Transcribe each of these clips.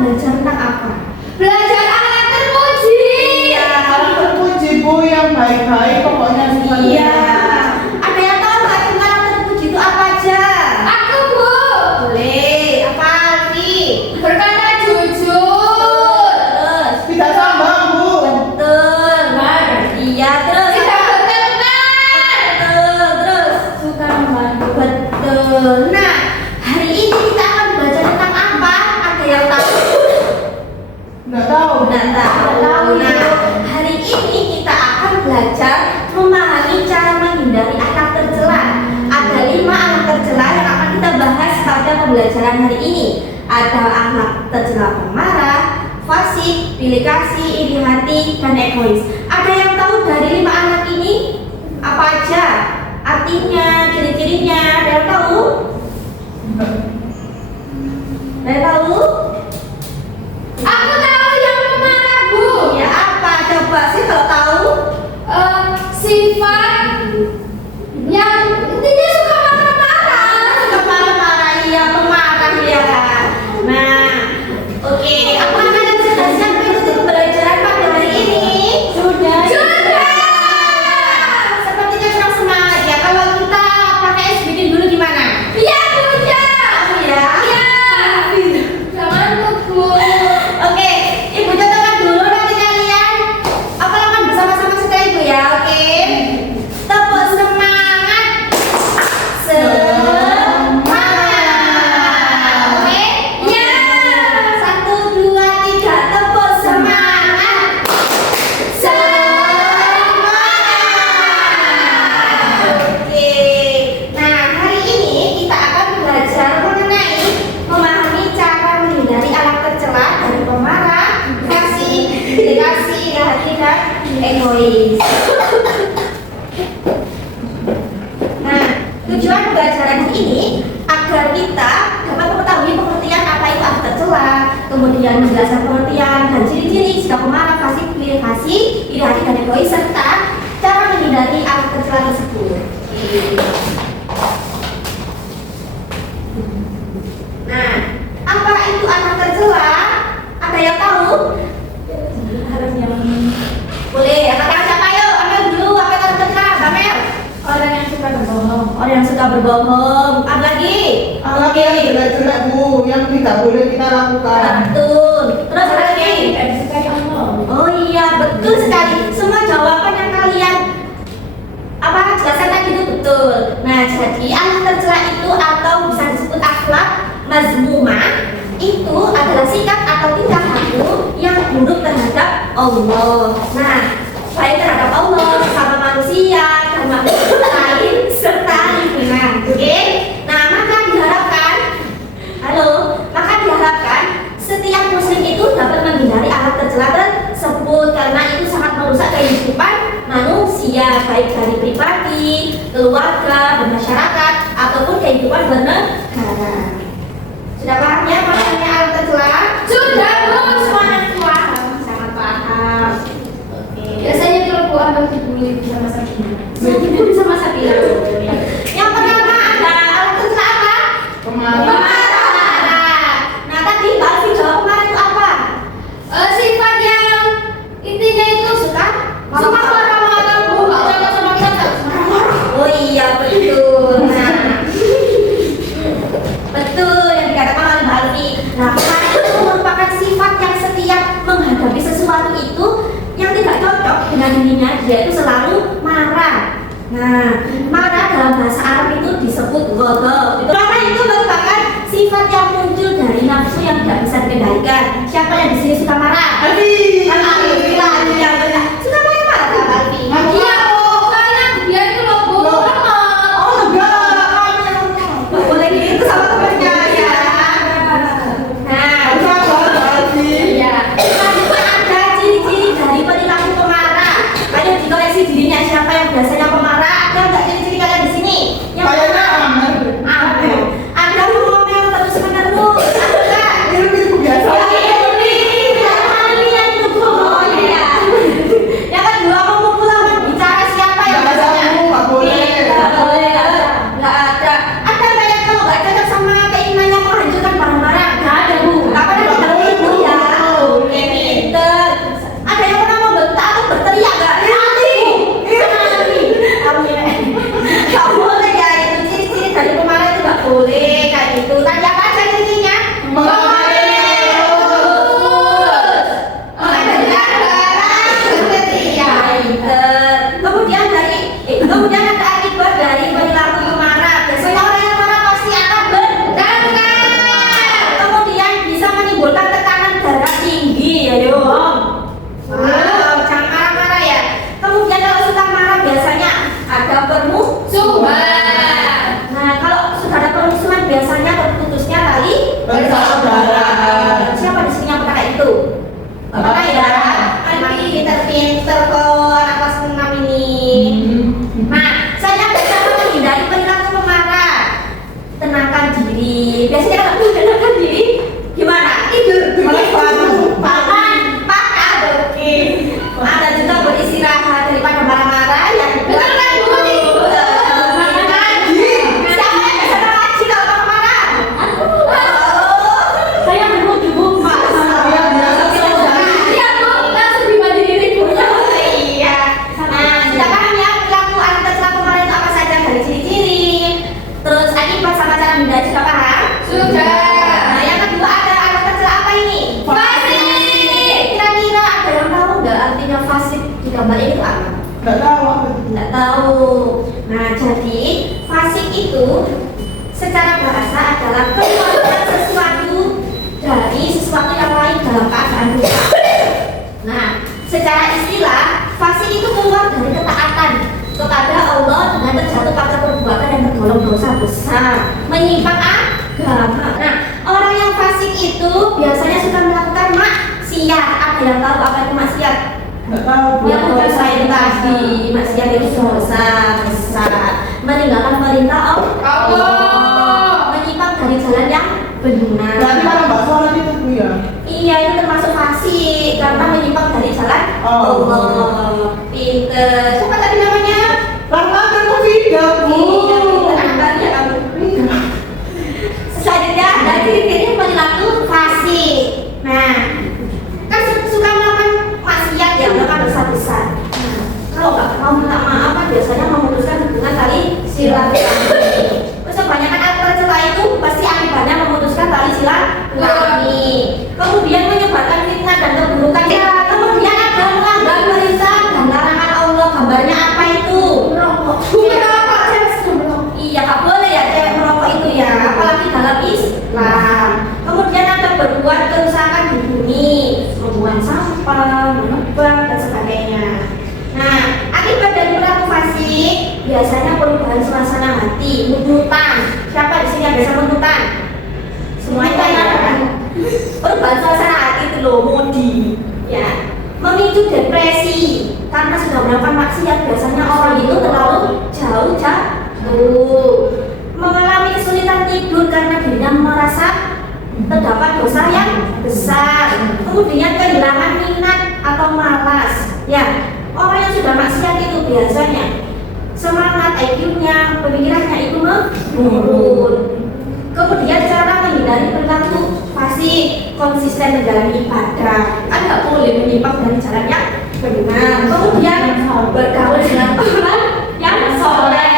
belajar tentang apa? Belajar anak terpuji. Iya, anak terpuji Bu, yang baik-baik pokoknya semuanya. Iya. Ada yang tahu nggak tentang anak terpuji itu apa aja? Aku Bu. Boleh. Apa sih? Berkata jujur. Terus. Tidak sombong Bu. Betul. Iya terus. Tidak berteman. Betul. Terus. Suka membantu. Betul. Nah, hari ini kita akan belajar tentang apa? Ada yang tahu? Nggak tahu. Nggak tahu. Nah, hari ini kita akan belajar memahami cara menghindari anak tercela. Ada 5 anak tercela yang akan kita bahas pada pembelajaran hari ini. Ada anak tercela pemarah, fasik, pilih kasih, iri hati, dan egois. Ada yang tahu dari 5 anak ini apa aja? Artinya, ciri-cirinya, ada yang tahu? Ada yang tahu? Aku tahu yang pemarah Bu. Ya apa? Coba sih kalau tahu. Sifat yang intinya suka marah-marah. Suka marah-marah, iya pemarah ya. Nah, oke. Apakah kalian sudah siap mengikuti pembelajaran pada hari ini? Sudah. Sepertinya kurang semangat ya. Kalau kita pakai es bikin dulu gimana? Iya Bunda. Iya. Jangan Bu. Oke, Ibu contohkan dulu nanti kalian lakukan bersama-sama setelah Ibu ya, oke? Tepuk semangat. Semangat. Oke? Ya. 1, 2, 3. Tepuk semangat. Semangat. Oke. Nah, hari ini kita akan belajar mengenai memahami cara menghindari anak tercela dari pemarah, kasih, kasih, hati dan egois. Nah, tujuan pembelajaran ini agar kita dapat mengetahui pengertian apa itu anak tercela, kemudian menjelaskan pengertian dan ciri-ciri jika pemarah, fasik, pilih kasih, iri hati dan egois, serta cara menghindari anak tercela tersebut. Nah, apa itu anak tercela? Ada yang tahu? Boleh, katakan siapa yuk? Ambil dulu, apa yang tercela? Bamel? Orang yang suka berbohong. Orang yang suka berbohong. Apa lagi? Anak yang jelek-jelek Bu, yang tidak boleh kita lakukan. Betul. Terus apa lagi? Oh iya, betul sekali. Semua jawaban yang kalian jelaskan tadi itu betul. Nah, jadi anak tercela itu atau bisa disebut akhlak mazmumah itu adalah sikap atau tingkah laku yang buruk terhadap Allah. Nah, baik terhadap Allah, sama manusia, dan makhluk lain serta lingkungan. Oke? Nah, maka diharapkan setiap muslim itu dapat menghindari anak tercela tersebut karena itu sangat merusak kehidupan manusia baik dari pribadi, keluarga, bermasyarakat ataupun kehidupan bernegara. Sudah paham ya maksudnya anak tercela? Sudah Bu, semuanya paham, sangat paham. Oke. Biasanya kalau Bu Abang dibully bisa masak dulu. Bisa masak dulu. Yang pertama ada anak tercela apa? Pemarah. Nah tadi Mbak Alfi jawab pemarah itu apa? Sifat yang intinya itu suka marah-marah Bu, nggak cocok sama kita. Oh iya betul. Nah, betul yang dikatakan oleh Mbak Alfi. Nah, pemarah itu merupakan sifat yang setiap menghadapi sesuatu itu yang tidak cocok dengan dirinya, dia itu selalu marah. Nah, marah dalam bahasa Arab itu disebut ghadab. Marah itu merupakan sifat yang muncul dari nafsu yang tidak bisa dikendalikan. Siapa yang di sini suka marah? Alfi. Alhamdulillah, ya benar. Suka marah Kak Alfi? Iya, soalnya dia itu loh Bu. Oh enggak. Boleh gitu sama temannya ya. Nah, iya. Selanjutnya ada ciri-ciri dari perilaku pemarah. Ayo dikoreksi dirinya siapa yang biasanya pemarah. Ada nggak ciri-ciri kalian di sini? Kayaknya Amr. Amr. Pernah ya? Aduh, pinter-pinter kok anak kelas 6 ini. Nah, saya berusaha menghindari perilaku pemarah. Tenangkan diri. Biasanya kalau menenangkan diri gimana? Tidur. Makan. Oke. Ada juga beristirahat daripada marah-marah yang betul kan Bu? Ngaji. Siapa yang bisa ngaji kalau kamu marah? Saya menunggu Bu. Iya Bu, langsung pribadi diri Bu. Iya. Nah, sudah paham ya perilaku anak tercela pemarah itu apa saja dari ciri-ciri. Terus akibat sama cara menghindari sudah paham? Sudah. Nah, yang kedua ada anak tercela apa ini? Fasik. Kira-kira ada yang tahu nggak artinya fasik di gambar ini itu apa? Nggak tahu apa. Nggak tahu. Nah, jadi fasik itu secara bahasa adalah keluaran sesuatu dari sesuatu yang lain dalam keadaan rusak. Nah, secara istilah fasik itu keluar dari ketaatan kepada Allah dengan terjatuh pada perbuatan yang tergolong dosa besar, menyimpang agama. Nah, orang yang fasik itu biasanya suka melakukan maksiat. Ada yang tahu apa itu maksiat? Nggak tahu. Yang dosa itu tadi, maksiat itu dosa besar, meninggalkan perintah Allah, menyimpang dari jalan yang benar. Berarti kalau nggak sholat itu Bu ya? Iya, itu termasuk fasik karena menyimpang dari jalan Allah. Pinter. Siapa tadi namanya? Karena kan tidak Bu. Iya, pinter anak ya kamu. Selanjutnya ada ciri-ciri perilaku fasik. Nah, kan suka melakukan maksiat ya, melakukan dosa besar. Nah, kalau nggak mau minta maaf kan biasanya memutuskan hubungan tali silaturahmi. Terus kebanyakan anak tercela itu pasti akibatnya memutuskan tali silaturahmi. Kemudian menyebarkan fitnah dan keburukan. Kemudian ada melanggar perintah dan larangan Allah. Gambarnya apa itu? Merokok. Merokok, cewek suka merokok. Iya, nggak boleh ya cewek merokok itu ya, apalagi dalam Islam. Kemudian ada berbuat kerusakan di bumi, membuang sampah, menebang dan sebagainya. Nah, akibat dari perilaku fasik biasanya perubahan suasana hati, nunutan. Siapa di sini yang biasa menunutan? Semuanya ya. Perubahan suasana hati itu loh, modi. Ya, memicu depresi karena sudah melakukan maksiat. Biasanya orang itu terlalu jauh. Mengalami kesulitan tidur karena dirinya merasa terdapat dosa yang besar. Kemudian kehilangan minat atau malas. Ya, orang yang sudah maksiat itu biasanya semangat IQ-nya, pemikirannya itu menurun. Kemudian cara menghindari perilaku fasik, konsisten menjalani ibadah. Kan nggak boleh menyimpang dari jalan yang benar. Kemudian bergaul dengan orang yang soleh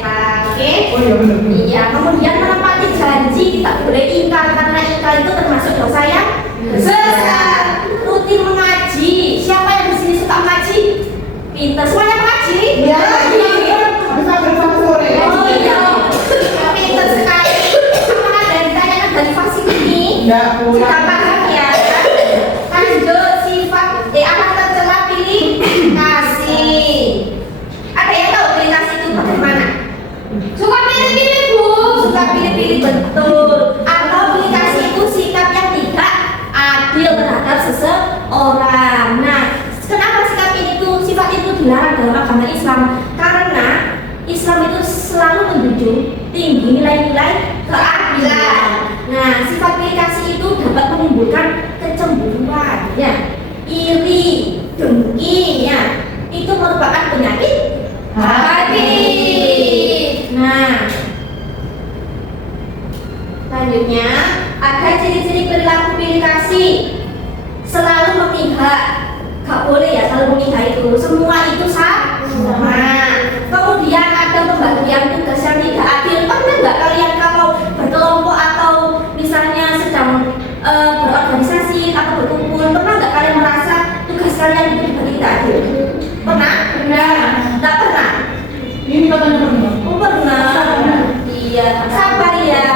kan, oke? Oh iya benar. Iya. Kemudian menepati janji, tidak boleh ingkar karena ingkar itu termasuk dosa yang besar. Rutin mengaji. Siapa yang di sini suka mengaji? Pinter. Semuanya mengaji? Iya. Bisa bersama sore. Oh iya. Pinter sekali. Apakah dari tanyakan dari fasik ini? Nggak Bu. Sudah paham ya? Lanjut sifat anak tercela pilih kasih. Ada yang tahu pilih kasih itu bagaimana? Suka pilih-pilih Bu. Suka pilih-pilih betul. Atau pilih kasih itu sikap yang tidak adil terhadap seseorang. Nah, kenapa sikap itu sifat itu dilarang dalam agama Islam? Karena Islam itu selalu menjunjung tinggi nilai-nilai keadilan. Nah, sifat pilih kasih itu dapat menimbulkan kecemburuan, ya, iri, dengki, ya, itu merupakan penyakit hati. Nah, selanjutnya ada ciri-ciri perilaku pilih kasih. Selalu memihak, gak boleh ya selalu memihak itu. Semua itu sama. Kemudian ada pembagian tugas yang tidak adil. Pernah nggak kalian kalau berkelompok atau misalnya sedang berorganisasi atau berkumpul, pernah nggak kalian merasa tugas kalian itu dibagi tidak adil? Pernah? Nggak pernah? Ini katanya pernah. Oh pernah. Iya, sabar ya.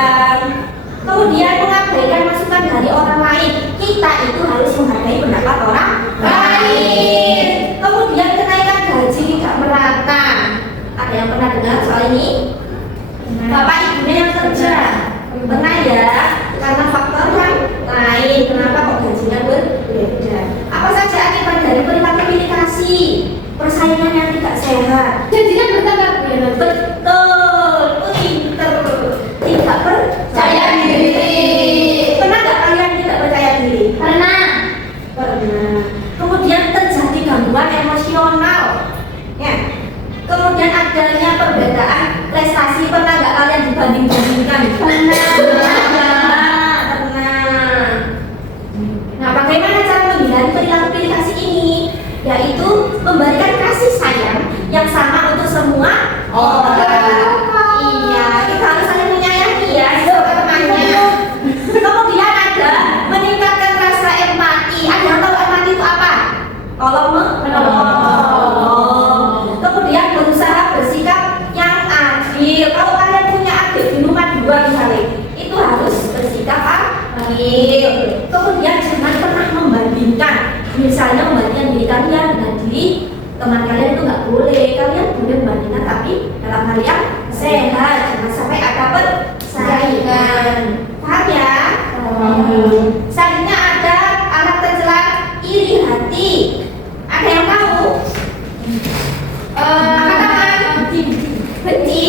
Kemudian mengabaikan masukan dari orang lain. Kita itu harus menghargai pendapat orang lain. Kemudian kenaikan gaji tidak merata. Ada yang pernah dengar soal ini? Bapak ibunya yang kerja pernah ya? Karena faktor yang lain, kenapa kok gajinya berbeda? Misalnya membandingkan diri kalian dengan diri teman kalian itu nggak boleh. Kalian boleh membandingkan tapi dalam hal yang sehat, jangan sampai ada persaingan. Paham ya? Selanjutnya ada anak tercela iri hati. Ada yang tahu? Benci.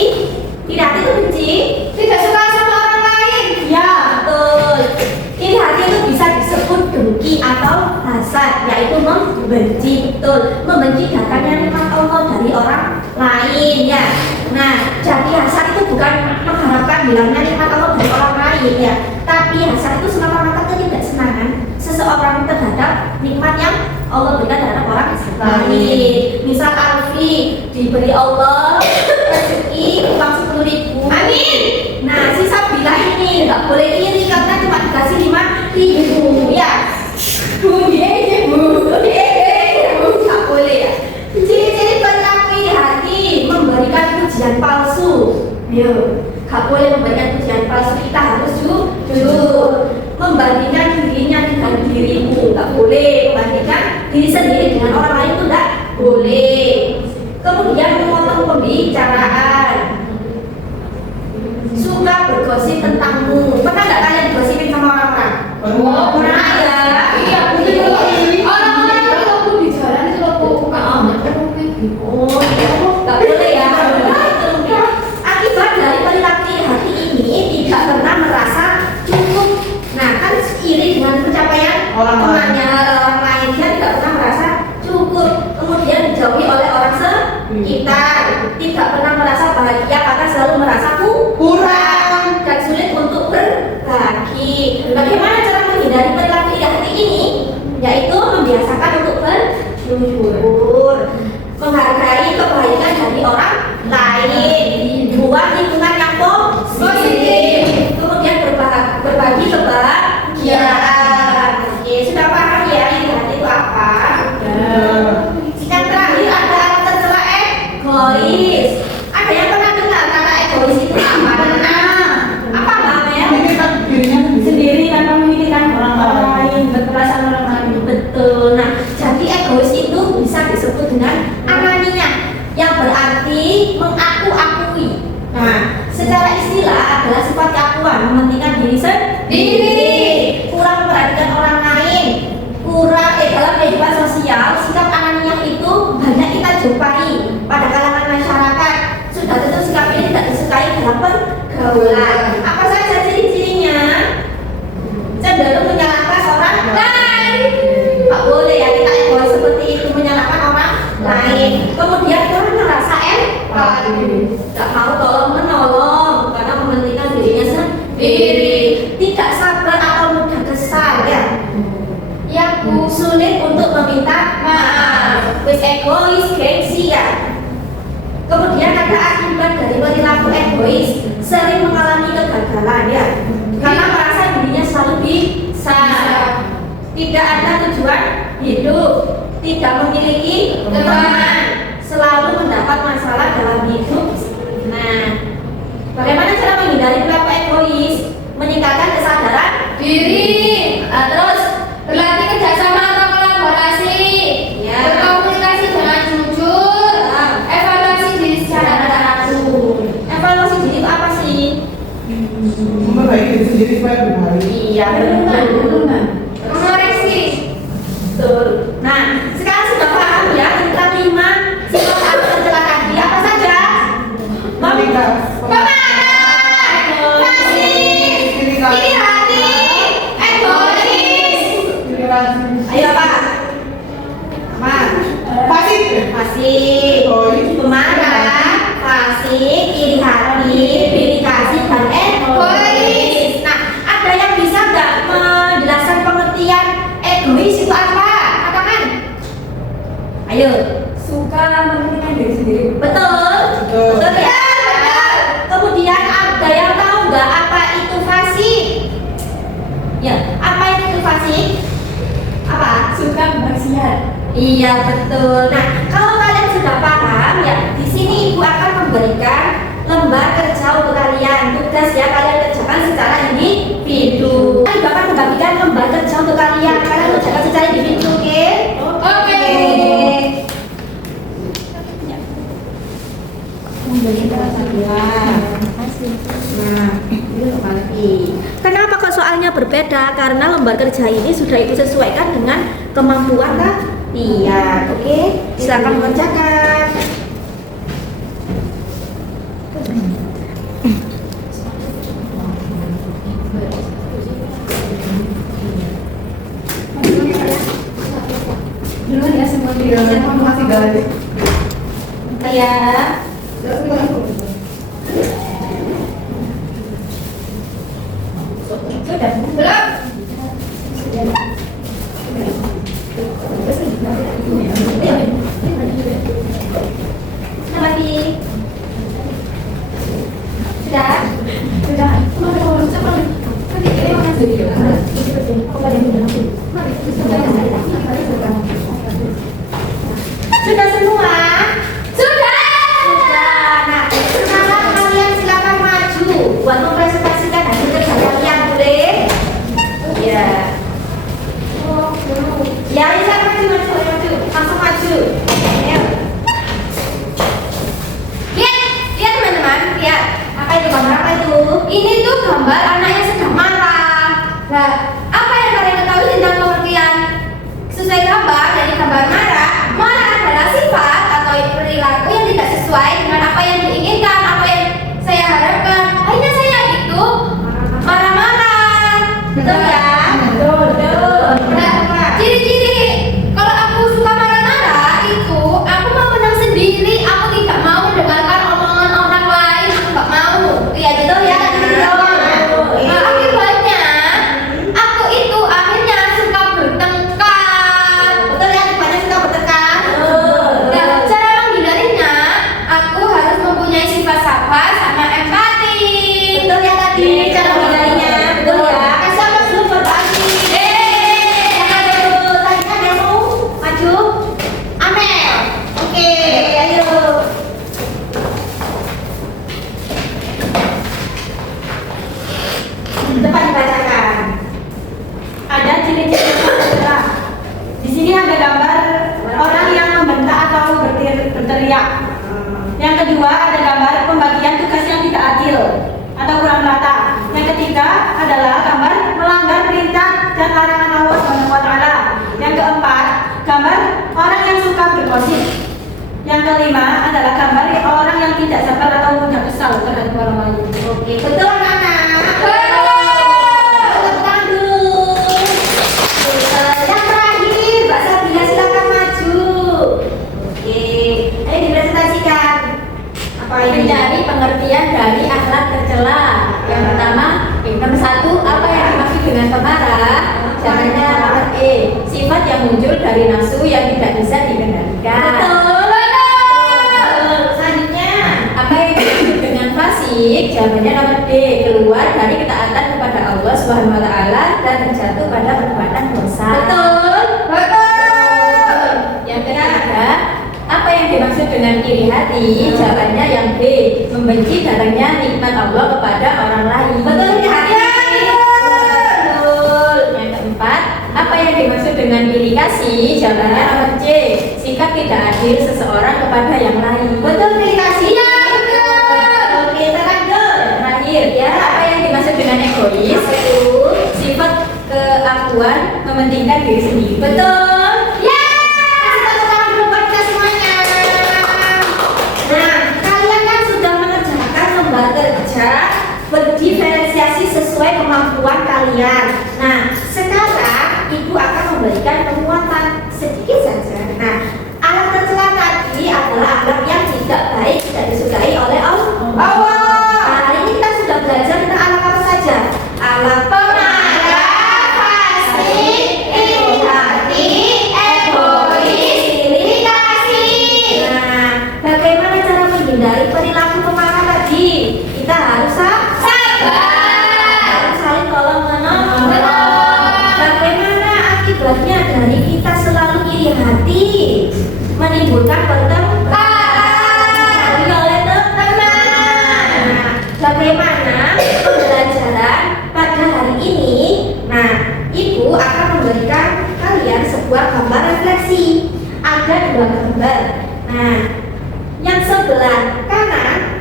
Iri hati itu benci. Tidak suka sama orang lain. Ya, betul. Iri hati itu bisa disebut dengki atau hasad, yaitu membenci. Betul. Membenci datangnya nikmat Allah dari orang lain ya. Nah, jadi hasad itu bukan mengharapkan hilangnya nikmat Allah dari orang lain ya, tapi hasad itu semata-mata ketidaksenangan seseorang terhadap nikmat yang Allah berikan terhadap orang lain. Misal Alfi diberi Allah rezeki uang 10.000. Amin. Nah, si Sabila ini nggak boleh iri karena cuma dikasih 5.000 ya. Bu, nggak boleh ya. Ciri-ciri perilaku iri hati: memberikan pujian palsu. Ayo, nggak boleh memberikan pujian palsu. Kita harus jujur. Membandingkan dirinya dengan dirimu, nggak boleh. Membandingkan diri sendiri dengan orang lain itu nggak boleh. Kemudian memotong pembicaraan, suka bergosip tentangmu. Pernah nggak kalian digosipin sama orang-orang? Pernah ya. Iya, orang-orang itu kalau di jalan itu oh iya, nggak boleh ya. Akibat dari perilaku iri hati ini tidak pernah merasa cukup. Nah, kan iri dengan pencapaian temannya orang lain, dia tidak pernah merasa cukup. Kemudian dijauhi oleh orang sekitar, tidak pernah merasa bahagia karena selalu merasa kurang dan sulit untuk berbagi. Bagaimana cara menghindari perilaku iri hati ini? Yaitu membiasakan untuk bersyukur, menghargai kebaikan dari orang lain, buat lingkungan yang positif, kemudian berbagi kebahagiaan. Oke, sudah paham ya iri hati itu apa? Yang terakhir ada anak tercela egois. Ada yang pernah dengar kata egois itu apa? Apa namanya? Memikirkan dirinya Sendiri tanpa memikirkan orang lain, berperasaan orang lain. Betul. Nah, jadi egois itu bisa disebut dengan anania, yang berarti mengaku-akui. Nah, secara istilah adalah sifat keakuan, mementingkan diri sendiri, kurang memperhatikan orang lain, dalam kehidupan sosial. Sikap anania itu banyak kita jumpai pada kalangan masyarakat. Sudah tentu sikap ini tidak disukai dalam pergaulan. Apa saja ciri-cirinya? Cenderung menyalahkan orang lain. Tak boleh ya kita egois seperti itu, menyalahkan orang lain. Kemudian kurang merasa empati, tak mau tolong menolong karena mementingkan dirinya sendiri. Tidak sabar atau mudah kesal ya. Yang sulit untuk meminta maaf, wis egois, gengsi ya. Kemudian ada akibat dari perilaku egois, sering mengalami kegagalan ya, karena merasa dirinya selalu bisa, tidak ada tujuan hidup, tidak memiliki teman, selalu mendapat masalah dalam hidup. Nah, bagaimana cara menghindari perilaku egois? Meningkatkan kesadaran diri, terus berlatih kerjasama atau kolaborasi, ya. Berkomunikasi dengan jujur, evaluasi diri secara teratur. Evaluasi diri itu apa sih? memperbaiki diri sendiri supaya berbahaya. Iya, benar. Mengoreksi. Betul. Nah, sekarang sudah paham ya tentang 5 sifat anak tercela tadi. Apa saja? Iri hati, egois. Ayo apa? Fasik, pemarah, fasik, iri hati, pilih kasih dan egois. Nah, ada yang bisa nggak menjelaskan pengertian egois itu apa? Katakan. Ayo. Suka mementingkan diri sendiri. Betul. Betul ya. Kemudian ada yang tahu nggak apa itu fasik? Ya, apa itu fasik? Apa? Suka bermaksiat. Iya betul. Nah, kalau kalian sudah paham ya, di sini ibu akan memberikan lembar kerja untuk kalian. Tugas ya kalian kerjakan secara individu. Ibu akan membagikan lembar kerja untuk kalian. Kalian kerjakan secara individu, oke? ada, karena lembar kerja ini sudah ibu sesuaikan dengan kemampuan kalian. Oke, silakan mengerjakan. Duluan ya semua di dalam masih garis. Ya. Sudah belum? Mati. Sudah? Sudah. Sudah semua? Sudah. Sudah. Nah, sekarang kalian silakan maju buat mempresentasikan hasil kerja kalian, boleh? Ya. Ya, silakan maju. Langsung maju. Ayo. Lihat teman-teman, lihat. Apa itu gambar apa itu? Ini tuh gambar anak yang sedang marah. Nah, apa yang kalian ketahui tentang pengertian sesuai gambar dari gambar marah? Marah adalah sifat atau perilaku yang tidak sesuai dengan apa yang diinginkan, apa yang saya harapkan. Akhirnya saya itu marah-marah. Betul ya? Betul. Nah, ciri-ciri kalau aku suka marah-marah itu aku mau menang sendiri, aku tidak mau mendengarkan omongan orang lain, aku nggak mau. Iya gitu ya? Nah, akibatnya aku itu akhirnya suka bertengkar. Betul ya? Akibatnya suka bertengkar. Nah, cara menghindarinya aku harus mempunyai sifat sabar sama empati. Betul ya tadi cara menghindarinya. Betul ya? Siapa dulu berbagi? Jangan dulu. Tadi kan yang mau maju. Amel. Oke, ayo. Depan dibacakan. Ada ciri-ciri adalah di sini ada gambar orang yang membentak atau berteriak. Yang kedua ada gambar pembagian tugas yang tidak adil atau kurang merata. Yang ketiga adalah gambar melanggar perintah dan larangan Allah SWT. Yang keempat gambar orang yang suka bergosip. Yang kelima adalah gambar orang yang tidak sabar atau mudah kesal terhadap orang lain. Oke, betul anak-anak. Tepuk tangan dulu. Yang terakhir, Mbak Sabina silakan maju. Oke, ayo dipresentasikan. Apa ini? Mencari pengertian dari akhlak tercela. Yang pertama, nomor 1, apa yang dimaksud dengan pemarah? Caranya nomor E, sifat yang muncul dari nafsu yang tidak bisa dikendalikan. Betul. Selanjutnya, Apa yang dimaksud dengan fasik? Jawabannya nomor D, keluar dari ketaatan kepada Allah Subhanahu wa taala dan terjatuh pada perbuatan dosa. betul. Yang ketiga, apa yang dimaksud dengan iri hati? Jawabannya yang B, membenci datangnya nikmat Allah kepada orang lain. Betul ya? Betul. Yang keempat, apa yang dimaksud dengan iri kasih? Jawabannya nomor C, sikap tidak adil seseorang kepada yang lain. Betul, pilih kasih. Ya, betul. Oke, kita lanjut. Terakhir, Ya. apa yang dimaksud dengan egois? Apa itu? Sifat keakuan, mementingkan diri sendiri. Betul. Ya. Kasih tepuk tangan dulu buat kita semuanya. Nah, kalian kan sudah mengerjakan lembar kerja berdiferensiasi sesuai kemampuan kalian. Nah, sekarang ibu akan memberikan penguatan sedikit saja. Nah, alat tercela tadi adalah alat yang tidak baik, tidak disukai oleh Allah. Nah, hari ini kita sudah belajar tentang alat apa saja. Alat pemarah, fasik, iri hati, egois, pilih kasih. Nah, bagaimana cara menghindari perilaku pemarah tadi? Kita harus sabar, harus saling tolong menolong. Bagaimana akibatnya dari kita selalu iri hati, menimbulkan pertengkaran oleh teman. Nah, bagaimana pembelajaran pada hari ini? Nah, ibu akan memberikan kalian sebuah gambar refleksi. Ada 2 gambar. Nah, yang sebelah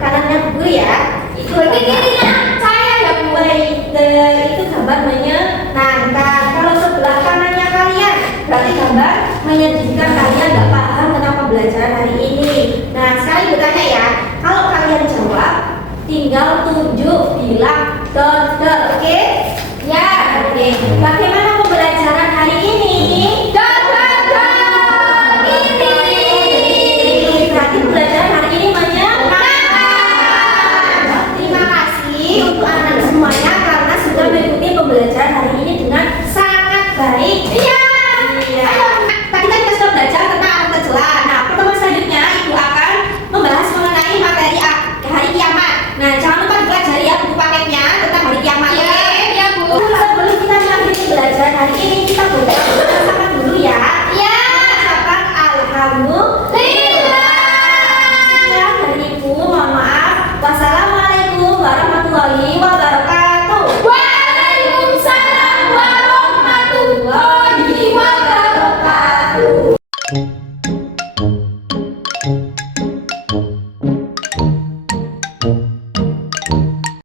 kanannya Bu ya, itu kirinya saya yang mulai pinter itu gambar menyenangkan. Kalau sebelah kanannya kalian berarti gambar menyedihkan, kalian nggak paham tentang pembelajaran hari ini. Nah sekarang bertanya ya, kalau kalian jawab tinggal tunjuk bilang dot dot, oke? Ya, oke. Bagaimana pembelajaran hari ini? Dot dot dot ini. Berarti pembelajaran hari ini menyenangkan. Terima kasih untuk anak semuanya karena sudah mengikuti pembelajaran hari ini dengan sangat baik. Ya.